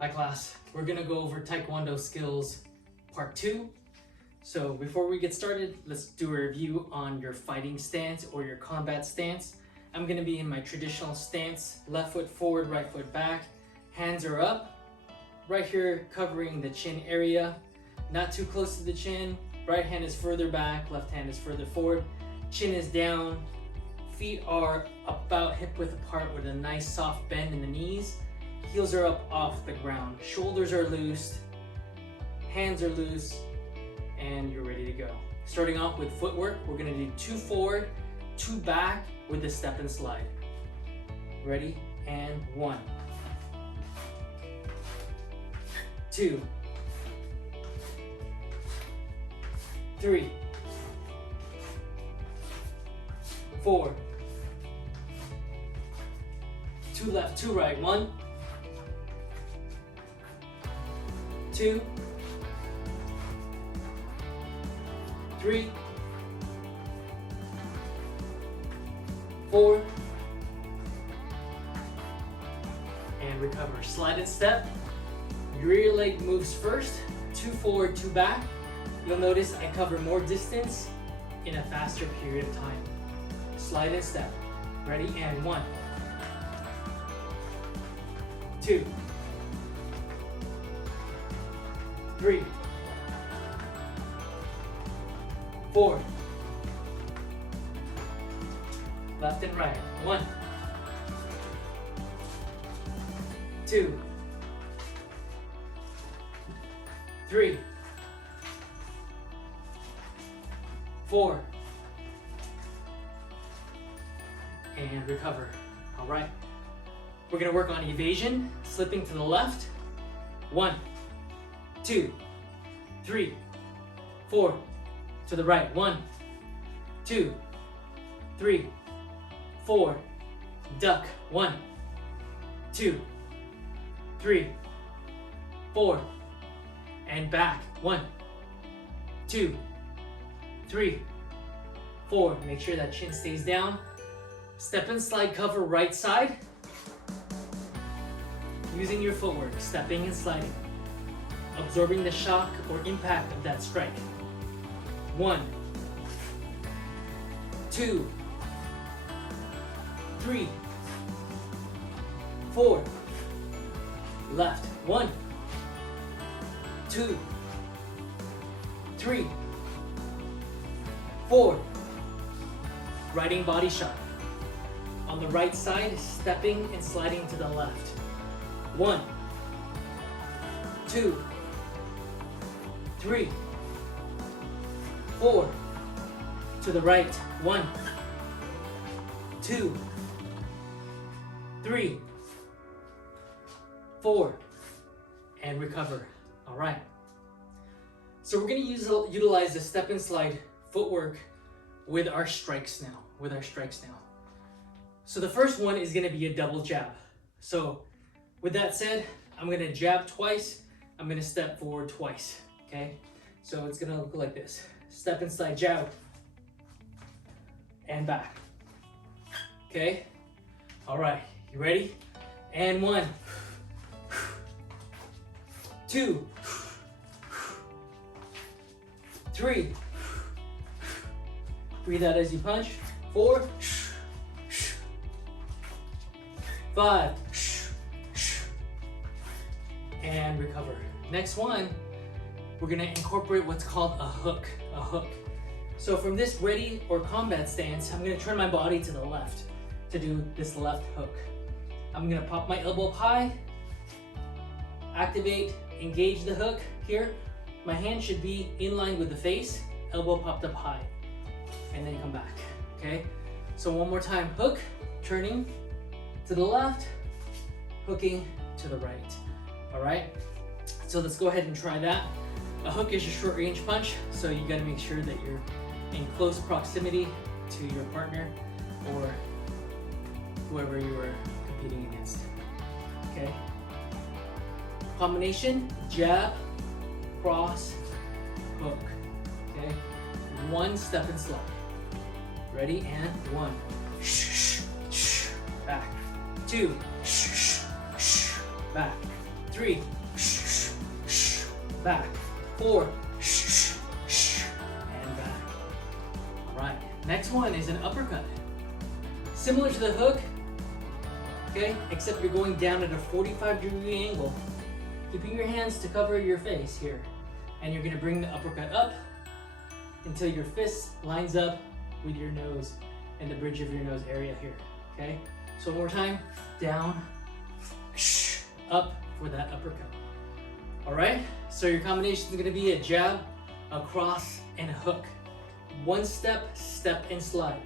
Hi class, we're gonna go over Taekwondo skills part 2. So before we get started, let's do a review on your fighting stance or your combat stance. I'm gonna be in my traditional stance, left foot forward, right foot back, hands are up, right here covering the chin area, not too close to the chin, right hand is further back, left hand is further forward, chin is down, feet are about hip width apart with a nice soft bend in the knees. Heels are up off the ground, shoulders are loose, hands are loose, and you're ready to go. Starting off with footwork, we're gonna do 2 forward, 2 back with the step and slide. Ready? And 1, 2, 3, 4, 2 left, 2 right, 1, 2, 3, 4, and recover. Slide and step. Your rear leg moves first, 2 forward, 2 back. You'll notice I cover more distance in a faster period of time. Slide and step. Ready? And 1, 2, 3, 4, left and right, 1, 2, 3, 4, and recover. All right, we're gonna work on evasion, slipping to the left, 1, 2, 3, 4, to the right, 1, 2, 3, 4, duck, 1, 2, 3, 4, and back, 1, 2, 3, 4. Make sure that chin stays down. Step and slide, cover right side. Using your footwork, stepping and sliding. Absorbing the shock or impact of that strike. 1, 2, 3, 4, left, 1, 2, 3, 4, riding body shot. On the right side, stepping and sliding to the left. 1, 2, 3, 4, to the right, 1, 2, 3, 4, and recover. All right. So we're gonna utilize the step and slide footwork with our strikes now, So the first one is gonna be a double jab. So with that said, I'm gonna jab twice, I'm gonna step forward twice, okay? So it's gonna look like this. Step and slide, jab, and back. Okay? All right, you ready? And 1, 2, 3, breathe out as you punch, 4, 5, and recover. Next one, we're gonna incorporate what's called a hook. So from this ready or combat stance, I'm gonna turn my body to the left to do this left hook. I'm gonna pop my elbow up high, activate, engage the hook here. My hand should be in line with the face, elbow popped up high, and then come back, okay? So one more time, hook, turning to the left, hooking to the right, all right? So let's go ahead and try that. A hook is a short range punch, so you gotta make sure that you're in close proximity to your partner or whoever you are competing against, okay? Combination, jab, cross, hook, okay? 1 step and slide. Ready? And 1. Back. 2. Back. 3, back, 4, and back. All right, next one is an uppercut. Similar to the hook, okay, except you're going down at a 45-degree angle, keeping your hands to cover your face here. And you're gonna bring the uppercut up until your fist lines up with your nose and the bridge of your nose area here, okay? So one more time, down, up for that uppercut. All right, so your combination is gonna be a jab, a cross, and a hook. One step, step and slide.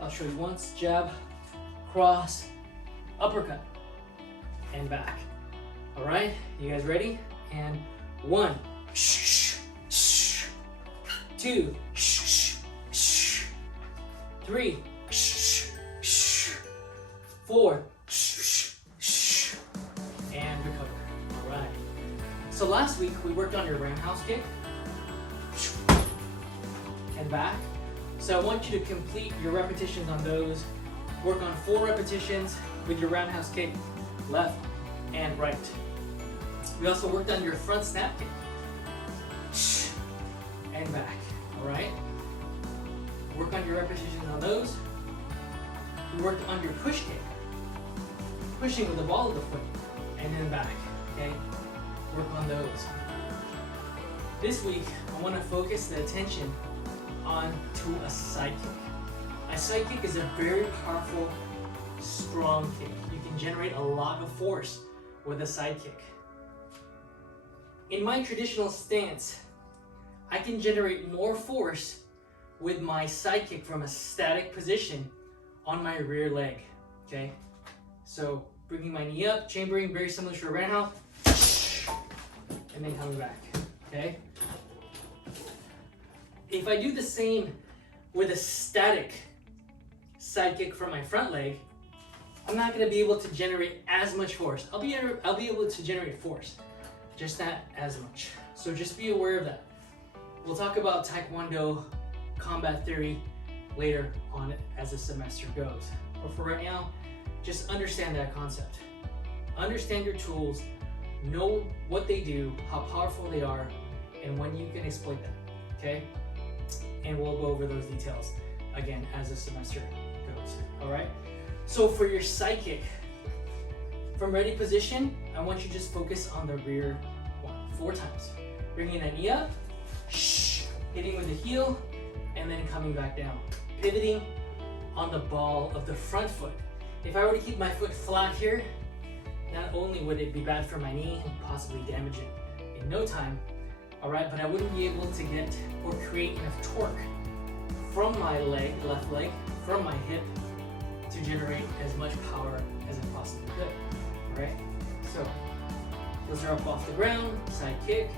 I'll show you once, jab, cross, uppercut, and back. All right, you guys ready? And 1, 2, 3, 4, and recover. All right. So last week we worked on your roundhouse kick and back. So I want you to complete your repetitions on those. Work on 4 repetitions with your roundhouse kick, left and right. We also worked on your front snap kick and back. All right. Work on your repetitions on those. We worked on your push kick, pushing with the ball of the foot, and then back. Okay. Work on those. This week, I want to focus the attention onto a side kick. A side kick is a very powerful, strong kick. You can generate a lot of force with a side kick. In my traditional stance, I can generate more force with my side kick from a static position on my rear leg, okay? So bringing my knee up, chambering, very similar to a roundhouse, and then coming back, okay? If I do the same with a static side kick from my front leg, I'm not gonna be able to generate as much force. I'll be able to generate force, just not as much. So just be aware of that. We'll talk about Taekwondo combat theory later on as the semester goes. But for right now, just understand that concept. Understand your tools, know what they do, how powerful they are, and when you can exploit them, okay? And we'll go over those details again as the semester goes, all right? So for your side kick, from ready position, I want you to just focus on the rear one, 4 times. Bringing that knee up, hitting with the heel, and then coming back down. Pivoting on the ball of the front foot. If I were to keep my foot flat here, not only would it be bad for my knee and possibly damage it in no time, all right, but I wouldn't be able to get or create enough torque from my leg, left leg, from my hip to generate as much power as it possibly could, all right? So those are up off the ground, side kick,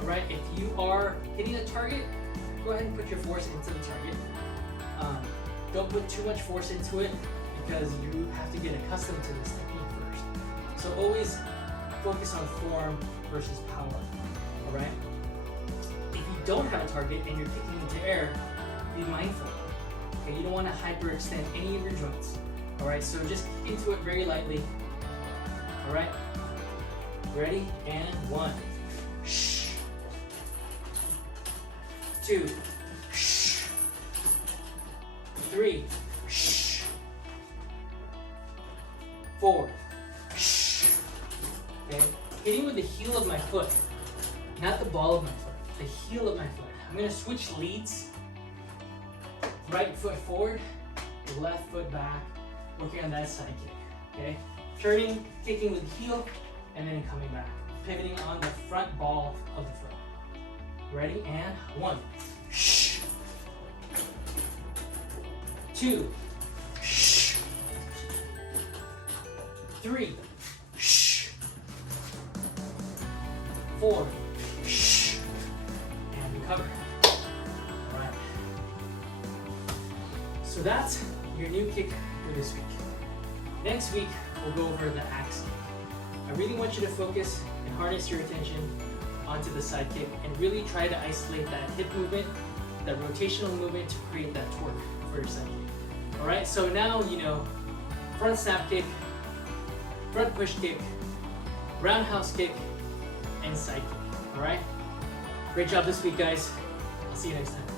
all right? If you are hitting a target, go ahead and put your force into the target. Don't put too much force into it because you have to get accustomed to this technique first. So always focus on form versus power, all right? If you don't have a target and you're kicking into air, be mindful. Okay, you don't want to hyperextend any of your joints. All right, so just kick into it very lightly. All right, ready? And 1, 2, 3, 4. Okay, hitting with the heel of my foot, not the ball of my foot, the heel of my foot. I'm gonna switch leads. Right foot forward, left foot back, working on that side kick, okay? Turning, kicking with the heel, and then coming back. Pivoting on the front ball of the foot. Ready? And 1, 2, 3, 4, and recover. All right. So that's your new kick for this week. Next week, we'll go over the axe kick. I really want you to focus and harness your attention onto the side kick and really try to isolate that hip movement, that rotational movement to create that torque for your side kick. All right, so now you know front snap kick, front push kick, roundhouse kick, and side kick. All right? Great job this week, guys. I'll see you next time.